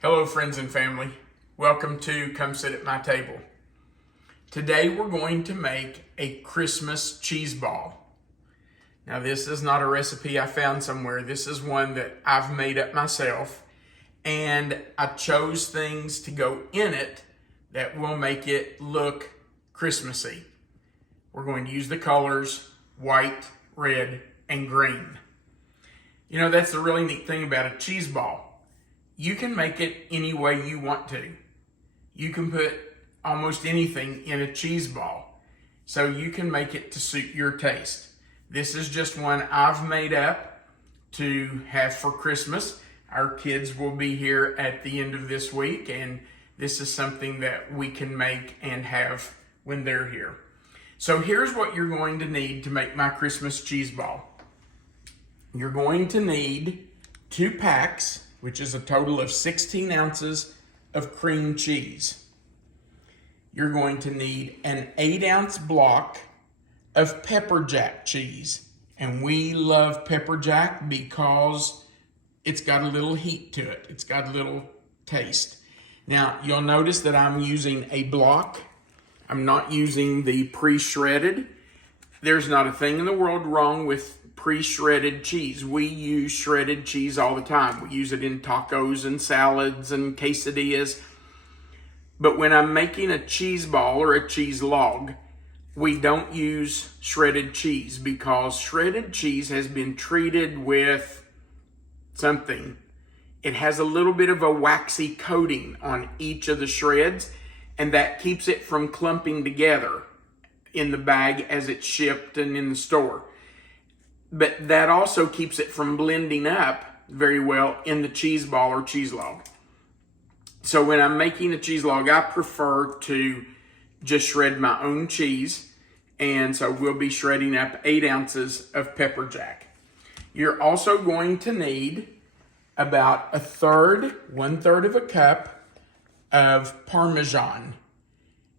Hello friends and family, welcome to Come Sit at My Table. Today we're going to make a Christmas cheese ball. Now this is not a recipe I found somewhere, this is one that I've made up myself, and I chose things to go in it that will make it look Christmassy. We're going to use the colors white, red, and green. You know, that's the really neat thing about a cheese ball. You can make it any way you want to. You can put almost anything in a cheese ball. So you can make it to suit your taste. This is just one I've made up to have for Christmas. Our kids will be here at the end of this week, and this is something that we can make and have when they're here. So here's what you're going to need to make my Christmas cheese ball. You're going to need 2 packs, which is a total of 16 ounces of cream cheese. You're going to need an 8-ounce block of pepper jack cheese. And we love pepper jack because it's got a little heat to it. It's got a little taste. Now, you'll notice that I'm using a block. I'm not using the pre-shredded. There's not a thing in the world wrong with pre-shredded cheese. We use shredded cheese all the time. We use it in tacos and salads and quesadillas. But when I'm making a cheese ball or a cheese log, we don't use shredded cheese because shredded cheese has been treated with something. It has a little bit of a waxy coating on each of the shreds, and that keeps it from clumping together in the bag as it's shipped and in the store. But that also keeps it from blending up very well in the cheese ball or cheese log. So when I'm making a cheese log, I prefer to just shred my own cheese. And so we'll be shredding up 8 ounces of pepper jack. You're also going to need about 1/3 of a cup of Parmesan.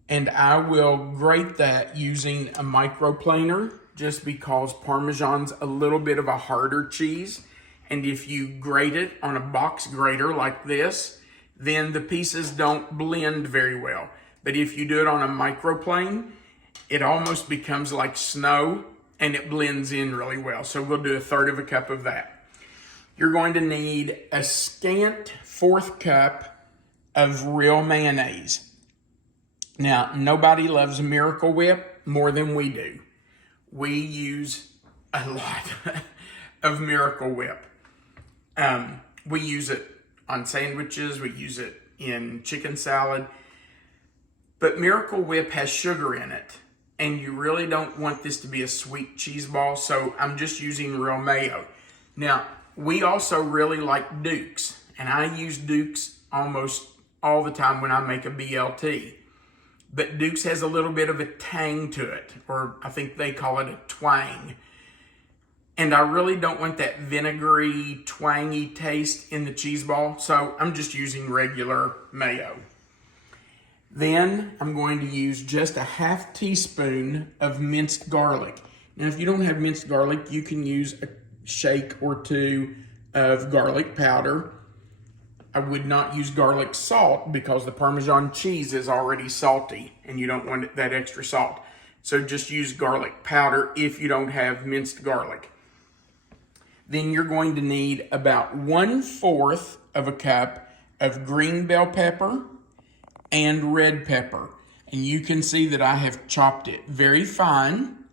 And I will grate that using a microplaner, just because Parmesan's a little bit of a harder cheese. And if you grate it on a box grater like this, then the pieces don't blend very well. But if you do it on a microplane, it almost becomes like snow and it blends in really well. So we'll do 1/3 of a cup of that. You're going to need a scant 1/4 cup of real mayonnaise. Now, nobody loves Miracle Whip more than we do. We use a lot of Miracle Whip. We use it on sandwiches. We use it in chicken salad. But Miracle Whip has sugar in it. And you really don't want this to be a sweet cheese ball. So I'm just using real mayo. Now, we also really like Duke's. And I use Duke's almost all the time when I make a BLT. But Duke's has a little bit of a tang to it, or I think they call it a twang. And I really don't want that vinegary, twangy taste in the cheese ball, so I'm just using regular mayo. Then I'm going to use just a 1/2 teaspoon of minced garlic. Now, if you don't have minced garlic, you can use a shake or 2 of garlic powder. I would not use garlic salt because the Parmesan cheese is already salty and you don't want that extra salt. So just use garlic powder if you don't have minced garlic. Then you're going to need about 1/4 of a cup of green bell pepper and red pepper. And you can see that I have chopped it very fine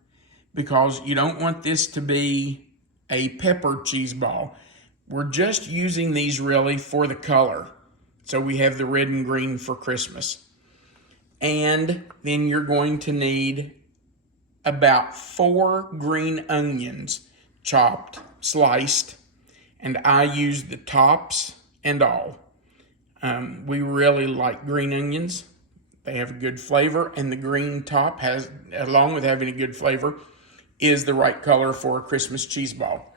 because you don't want this to be a pepper cheese ball. We're just using these really for the color. So we have the red and green for Christmas. And then you're going to need about 4 green onions, chopped, sliced. And I use the tops and all. We really like green onions. They have a good flavor. And the green top has, along with having a good flavor, is the right color for a Christmas cheese ball.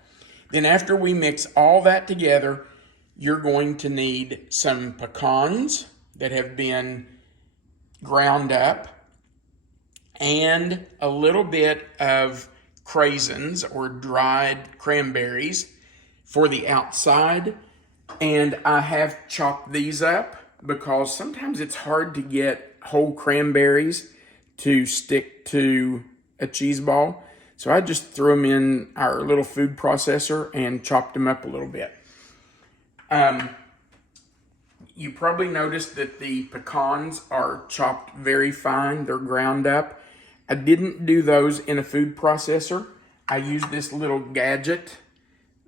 Then after we mix all that together, you're going to need some pecans that have been ground up and a little bit of Craisins or dried cranberries for the outside And I have chopped these up because sometimes it's hard to get whole cranberries to stick to a cheese ball. So I just threw them in our little food processor and chopped them up a little bit. You probably noticed that the pecans are chopped very fine. They're ground up. I didn't do those in a food processor. I used this little gadget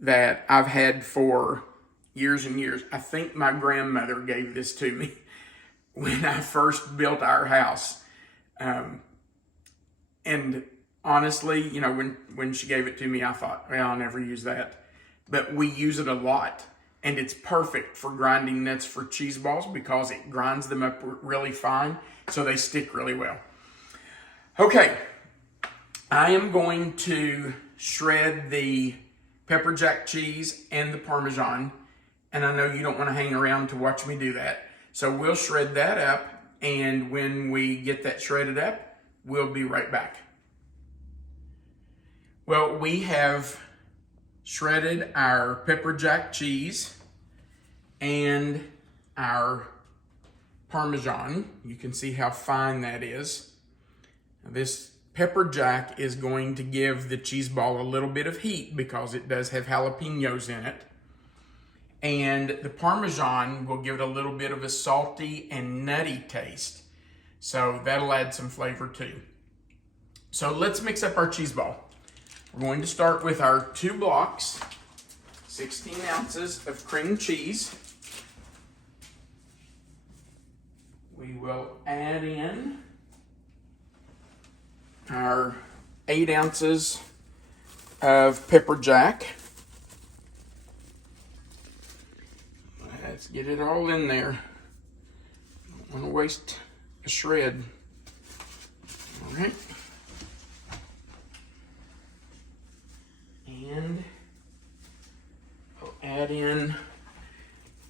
that I've had for years and years. I think my grandmother gave this to me when I first built our house. And honestly, you know, when she gave it to me, I thought, well, I'll never use that. But we use it a lot. And it's perfect for grinding nuts for cheese balls because it grinds them up really fine, so they stick really well. Okay, I am going to shred the pepper jack cheese and the Parmesan, and I know you don't want to hang around to watch me do that. So we'll shred that up, and when we get that shredded up, we'll be right back. Well, we have shredded our pepper jack cheese and our Parmesan. You can see how fine that is. This pepper jack is going to give the cheese ball a little bit of heat because it does have jalapenos in it. And the Parmesan will give it a little bit of a salty and nutty taste. So that'll add some flavor too. So let's mix up our cheese ball. We're going to start with our 2 blocks, 16 ounces of cream cheese. We will add in our 8 ounces of pepper jack. Let's get it all in there. Don't want to waste a shred. All right. And I'll add in,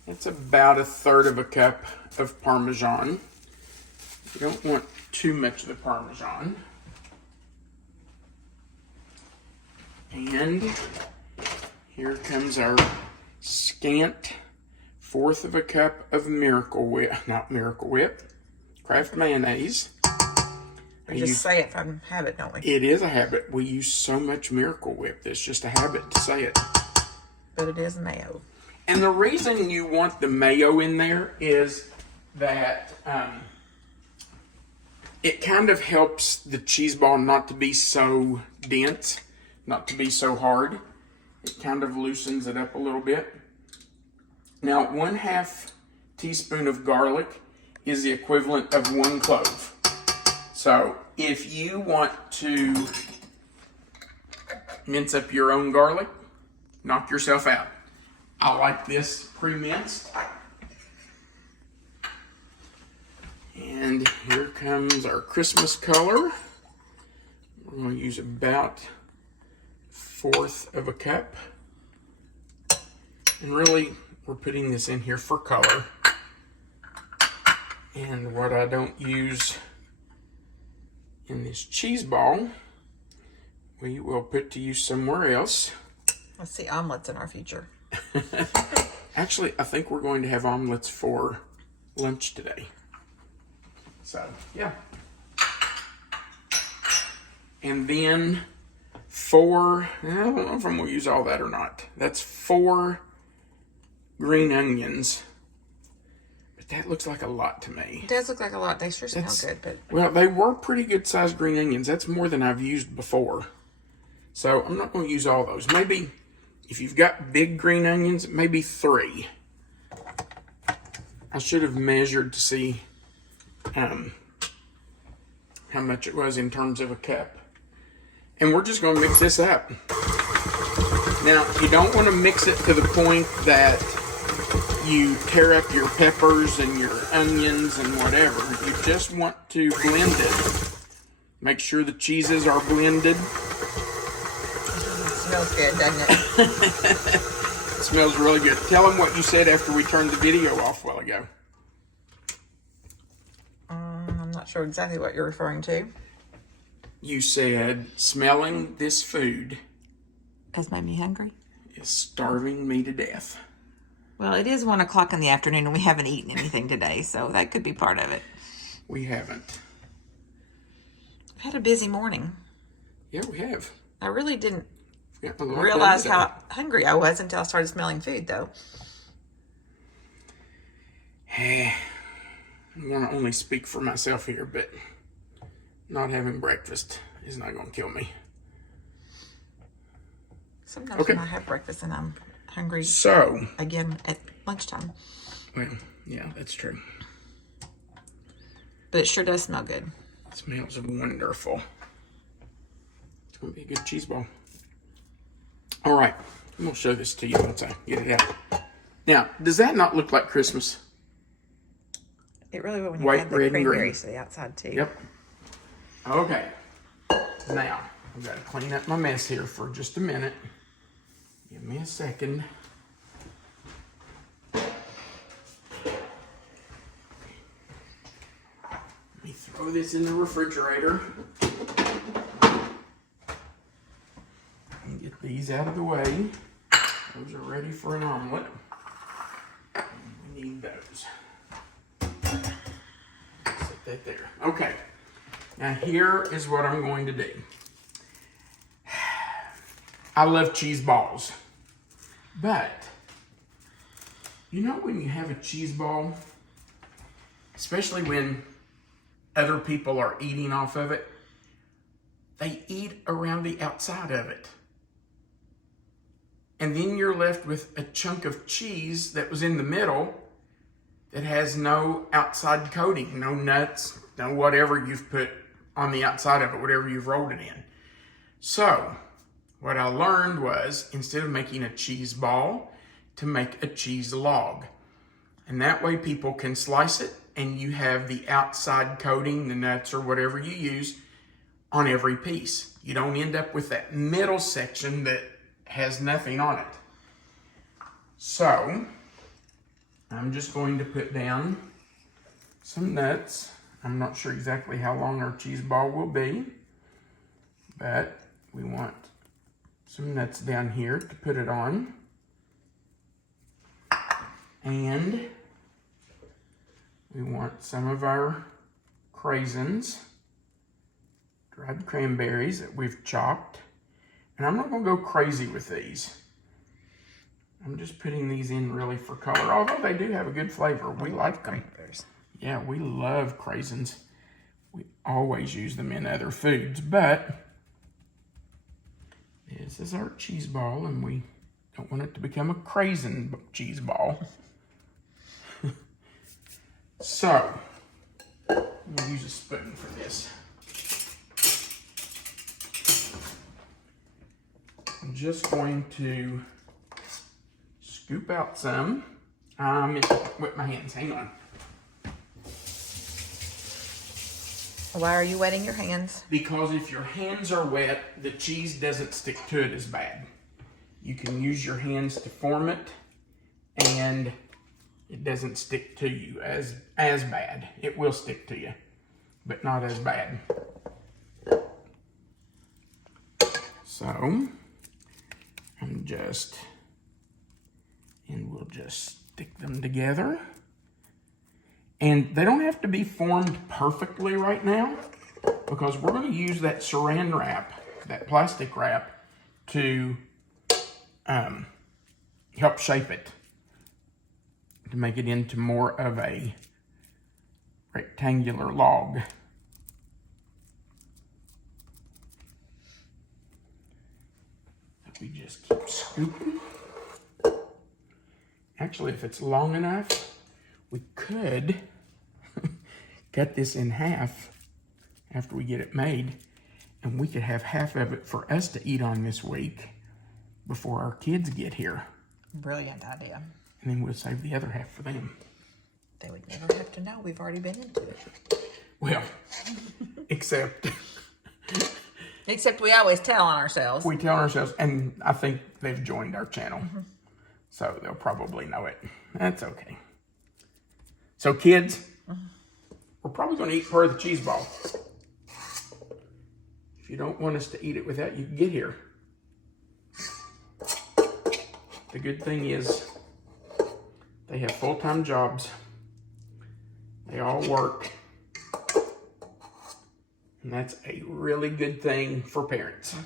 that's about 1/3 of a cup of Parmesan. You don't want too much of the Parmesan. And here comes our scant 1/4 of a cup of Kraft mayonnaise. We just say it from habit, don't we? It is a habit. We use so much Miracle Whip. It's just a habit to say it. But it is mayo. And the reason you want the mayo in there is that it kind of helps the cheese ball not to be so dense, not to be so hard. It kind of loosens it up a little bit. Now, 1/2 teaspoon of garlic is the equivalent of 1 clove. So if you want to mince up your own garlic, knock yourself out. I like this pre-minced. And here comes our Christmas color. We're going to use about 1/4 of a cup. And really, we're putting this in here for color. And what I don't use in this cheese ball, we will put to use somewhere else. Let's see omelets in our future. Actually, I think we're going to have omelets for lunch today. So, yeah. And then I don't know if I'm going to use all that or not. That's 4 green onions. But that looks like a lot to me. It does look like a lot. They sure smell good, but... Well, they were pretty good sized green onions. That's more than I've used before. So I'm not going to use all those. Maybe if you've got big green onions, maybe 3. I should have measured to see how much it was in terms of a cup. And we're just going to mix this up. Now, you don't want to mix it to the point that you tear up your peppers and your onions and whatever. You just want to blend it. Make sure the cheeses are blended. It smells good, doesn't it? It smells really good. Tell them what you said after we turned the video off a while ago. I'm not sure exactly what you're referring to. You said, smelling this food Has made me hungry. is starving me to death. Well, it is 1 o'clock in the afternoon and we haven't eaten anything today, so that could be part of it. We haven't. I've had a busy morning. Yeah, we have. I really didn't Yeah, a lot realize done today. how hungry I was until I started smelling food, though. I want to only speak for myself here, but not having breakfast is not going to kill me. Sometimes when I have breakfast and I'm hungry So, again at lunchtime. well, yeah, that's true. But it sure does smell good. It smells wonderful. It's going to be a good cheese ball. All right, I'm going to show this to you once I get it out. Now, does that not look like Christmas? It really will when you White, add the red, and green. cranberries to the outside, too. Yep. Okay. Now, I've got to clean up my mess here for just a minute. Give me a second. Let me throw this in the refrigerator. And get these out of the way. Those are ready for an omelet. We need those. Set that there. Okay. Now here is what I'm going to do. I love cheese balls. But, you know when you have a cheese ball, especially when other people are eating off of it, they eat around the outside of it. And then you're left with a chunk of cheese that was in the middle that has no outside coating, no nuts, no whatever you've put on the outside of it, whatever you've rolled it in. So, what I learned was, instead of making a cheese ball, to make a cheese log. And that way people can slice it and you have the outside coating, the nuts or whatever you use, on every piece. You don't end up with that middle section that has nothing on it. So, I'm just going to put down some nuts. I'm not sure exactly how long our cheese ball will be, but we want some nuts down here to put it on. And we want some of our Craisins, dried cranberries that we've chopped. And I'm not going to go crazy with these. I'm just putting these in really for color, although they do have a good flavor. We like them. Yeah, we love Craisins. We always use them in other foods, but this is our cheese ball, and we don't want it to become a Craisin cheese ball. So, I'm going to use a spoon for this. I'm just going to scoop out some. With my hands, hang on. Why are you wetting your hands? Because if your hands are wet, the cheese doesn't stick to it as bad. You can use your hands to form it, and it doesn't stick to you as bad. It will stick to you, but not as bad. So, we'll just stick them together. And they don't have to be formed perfectly right now, because we're going to use that saran wrap, that plastic wrap, to help shape it, to make it into more of a rectangular log. We just keep scooping. Actually, if it's long enough, we could cut this in half after we get it made, and we could have half of it for us to eat on this week before our kids get here. Brilliant idea. And then we'll save the other half for them. They would never have to know. We've already been into it. Well, except we always tell on ourselves. we tell ourselves, and I think they've joined our channel. So they'll probably know it. That's okay. So kids, we're probably going to eat part of the cheese ball. If you don't want us to eat it without you get here. The good thing is They have full-time jobs. They all work. And that's a really good thing for parents.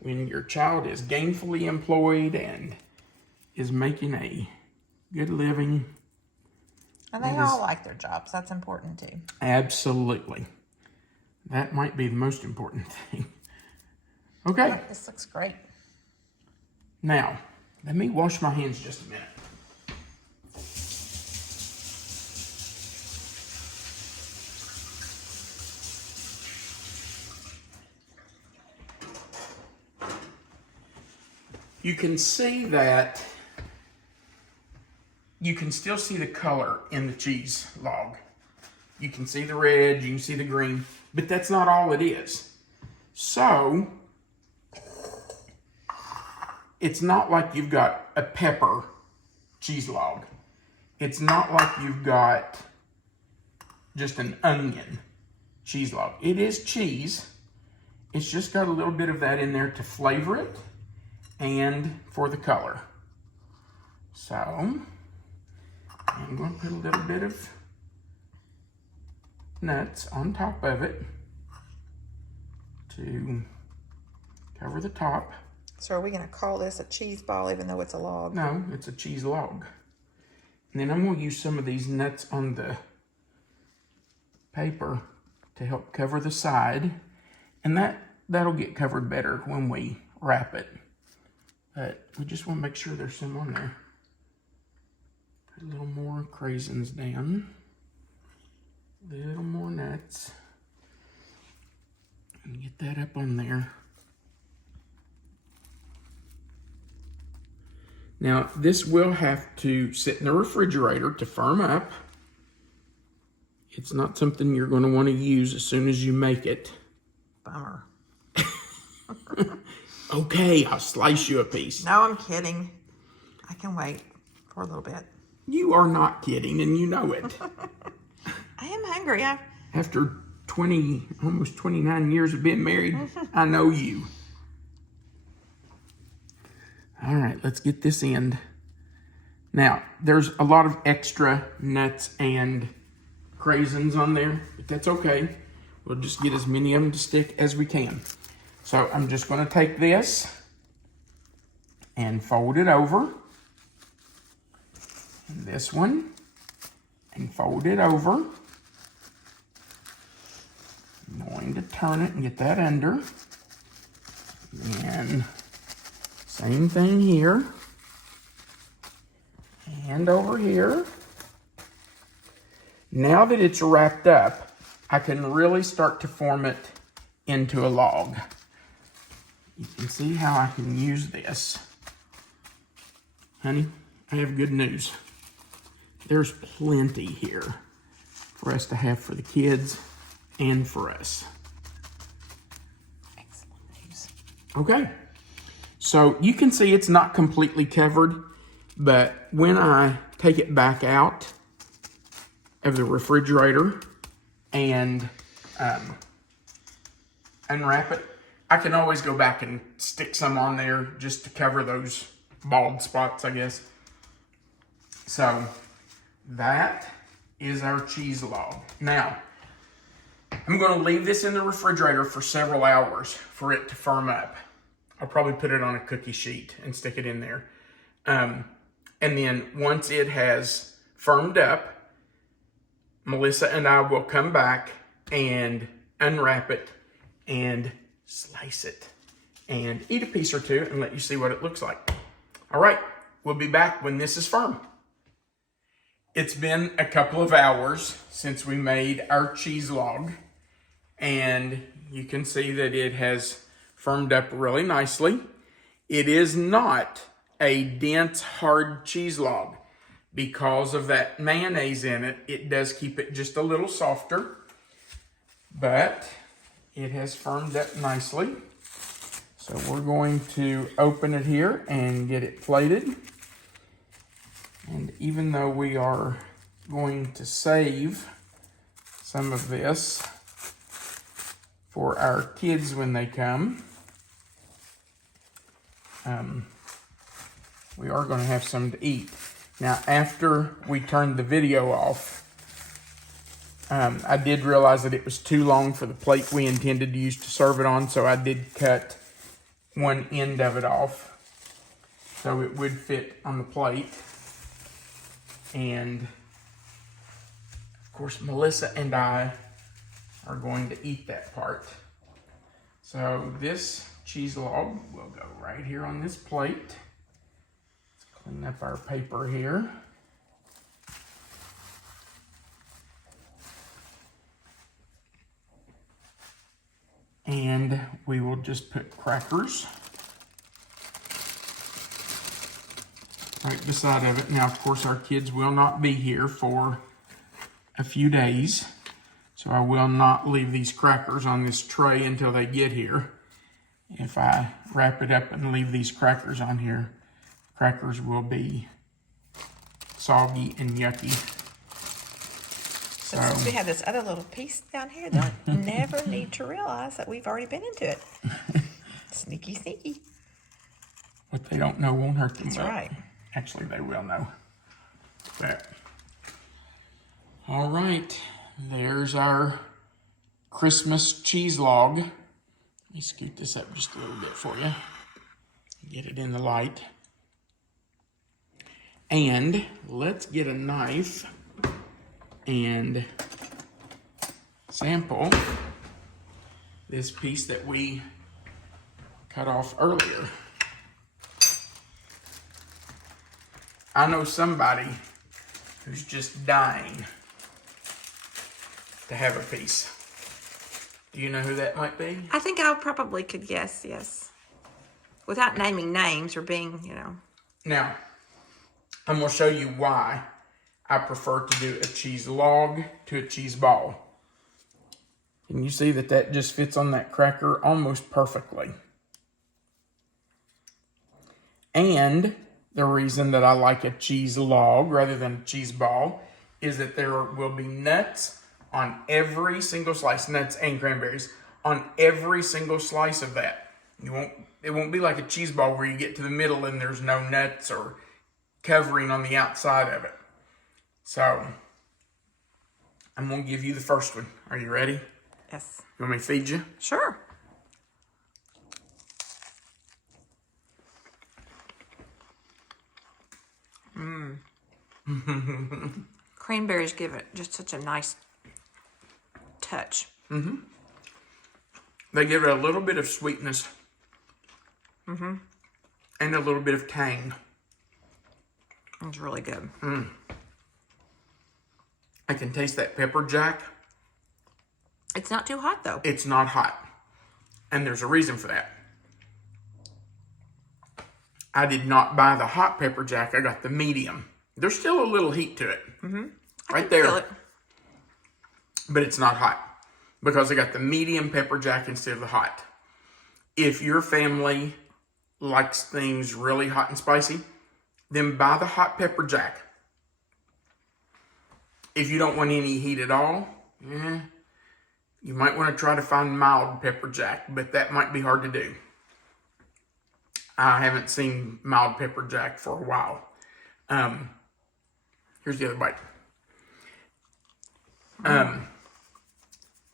When your child is gainfully employed and is making a good living. And they all like their jobs. That's important too. Absolutely. That might be the most important thing. Okay. Oh, this looks great. Now, let me wash my hands just a minute. You can see that you can still see the color in the cheese log. You can see the red, you can see the green, but that's not all it is. So, it's not like you've got a pepper cheese log. It's not like you've got just an onion cheese log. It is cheese. It's just got a little bit of that in there to flavor it and for the color. So, I'm going to put a little bit of nuts on top of it to cover the top. So are we going to call this a cheese ball even though it's a log? No, it's a cheese log. And then I'm going to use some of these nuts on the paper to help cover the side. And that'll get covered better when we wrap it. But we just want to make sure there's some on there. Put a little more craisins down. A little more nuts. And get that up on there. Now, this will have to sit in the refrigerator to firm up. It's not something you're going to want to use as soon as you make it. Bummer. Okay, I'll slice you a piece. No, I'm kidding. I can wait for a little bit. You are not kidding, and you know it. I am hungry. After almost 29 years of being married, I know you. All right, let's get this in. Now, there's a lot of extra nuts and craisins on there, but that's okay. We'll just get as many of them to stick as we can. So I'm just going to take this and fold it over. And this one, and fold it over. I'm going to turn it and get that under. And same thing here. And over here. Now that it's wrapped up, I can really start to form it into a log. You can see how I can use this. Honey, I have good news. There's plenty here for us to have for the kids and for us. Excellent news. Okay, so you can see it's not completely covered, but when I take it back out of the refrigerator and unwrap it, I can always go back and stick some on there just to cover those bald spots, I guess. So that is our cheese log. Now, I'm going to leave this in the refrigerator for several hours for it to firm up. I'll probably put it on a cookie sheet and stick it in there. And then once it has firmed up, Melissa and I will come back and unwrap it and slice it and eat a piece or two and let you see what it looks like. All right, we'll be back when this is firm. It's been a couple of hours since we made our cheese log, and you can see that it has firmed up really nicely. It is not a dense, hard cheese log. Because of that mayonnaise in it, it does keep it just a little softer, but it has firmed up nicely. So we're going to open it here and get it plated. And even though we are going to save some of this for our kids when they come, we are going to have some to eat. Now, after we turned the video off, I did realize that it was too long for the plate we intended to use to serve it on, so I did cut one end of it off so it would fit on the plate. And of course, Melissa and I are going to eat that part. So this cheese log will go right here on this plate. Let's clean up our paper here. And we will just put crackers right beside of it. Now, of course, our kids will not be here for a few days, so I will not leave these crackers on this tray until they get here. If I wrap it up and leave these crackers on here, crackers will be soggy and yucky. So since we have this other little piece down here, they'll never need to realize that we've already been into it. Sneaky, sneaky. What they don't know won't hurt them. That's right. Actually, they will know. But, all right, there's our Christmas cheese log. Let me scoot this up just a little bit for you. Get it in the light. And let's get a knife and sample this piece that we cut off earlier. I know somebody who's just dying to have a piece. Do you know who that might be? I think I probably could guess, yes. Without naming names or being, Now, I'm going to show you why I prefer to do a cheese log to a cheese ball. Can you see that just fits on that cracker almost perfectly? And the reason that I like a cheese log rather than a cheese ball is that there will be nuts on every single slice, nuts and cranberries, on every single slice of that. It won't be like a cheese ball where you get to the middle and there's no nuts or covering on the outside of it. So, I'm going to give you the first one. Are you ready? Yes. You want me to feed you? Sure. Cranberries give it just such a nice touch. They give it a little bit of sweetness. And a little bit of tang. It's really good. I can taste that pepper jack. It's not too hot, though. It's not hot. And there's a reason for that. I did not buy the hot pepper jack. I got the medium. There's still a little heat to it. Right there. Feel it. But it's not hot. Because I got the medium pepper jack instead of the hot. If your family likes things really hot and spicy, then buy the hot pepper jack. If you don't want any heat at all, you might want to try to find mild pepper jack, but that might be hard to do. I haven't seen mild pepper jack for a while. Here's the other bite.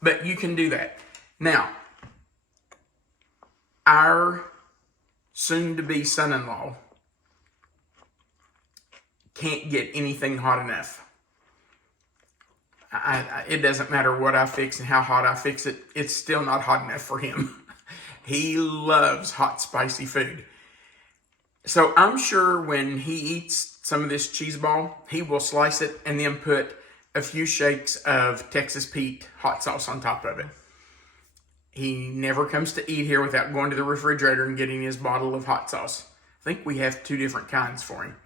But you can do that. Now, our soon-to-be son-in-law can't get anything hot enough. It doesn't matter what I fix and how hot I fix it. It's still not hot enough for him. He loves hot, spicy food. So I'm sure when he eats some of this cheese ball, he will slice it and then put a few shakes of Texas Pete hot sauce on top of it. He never comes to eat here without going to the refrigerator and getting his bottle of hot sauce. I think we have 2 different kinds for him.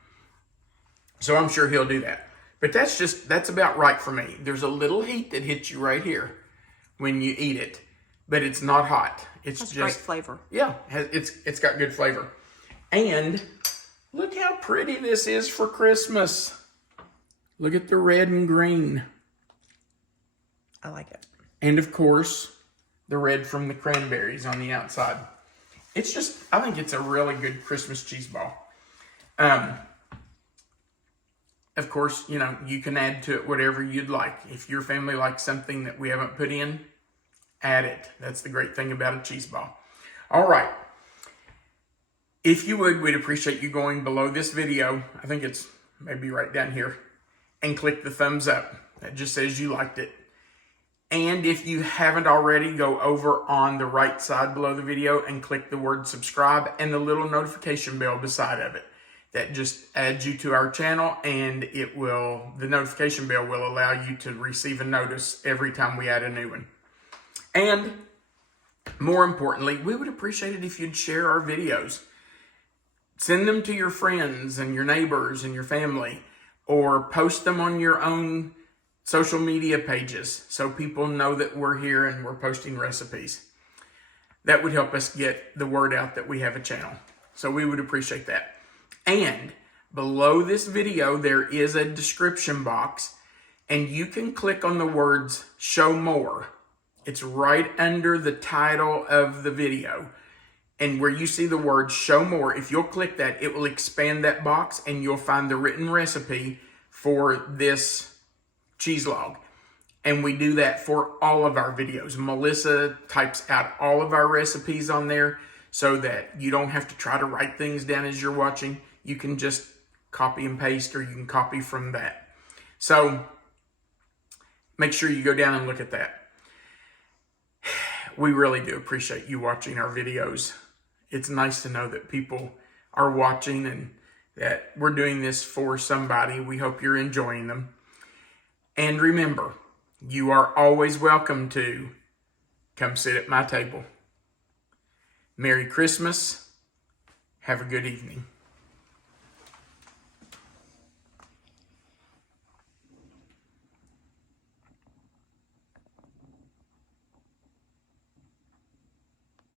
So I'm sure he'll do that. But that's about right for me. There's a little heat that hits you right here when you eat it, but it's not hot. It's That's just great flavor. Yeah, it's got good flavor. And look how pretty this is for Christmas. Look at the red and green. I like it. And of course, the red from the cranberries on the outside. I think it's a really good Christmas cheese ball. of course, you know, you can add to it whatever you'd like. If your family likes something that we haven't put in, add it. That's the great thing about a cheese ball. All right. If you would, we'd appreciate you going below this video. I think it's maybe right down here. And click the thumbs up. That just says you liked it. And if you haven't already, go over on the right side below the video and click the word subscribe and the little notification bell beside of it. That just adds you to our channel, and the notification bell will allow you to receive a notice every time we add a new one. And more importantly, we would appreciate it if you'd share our videos. Send them to your friends and your neighbors and your family, or post them on your own social media pages so people know that we're here and we're posting recipes. That would help us get the word out that we have a channel. So we would appreciate that. And below this video, there is a description box, and you can click on the words "Show More." It's right under the title of the video. And where you see the word "Show More," if you'll click that, it will expand that box, and you'll find the written recipe for this cheese log. And we do that for all of our videos. Melissa types out all of our recipes on there so that you don't have to try to write things down as you're watching. You can just copy and paste, or you can copy from that. So make sure you go down and look at that. We really do appreciate you watching our videos. It's nice to know that people are watching and that we're doing this for somebody. We hope you're enjoying them. And remember, you are always welcome to come sit at my table. Merry Christmas. Have a good evening.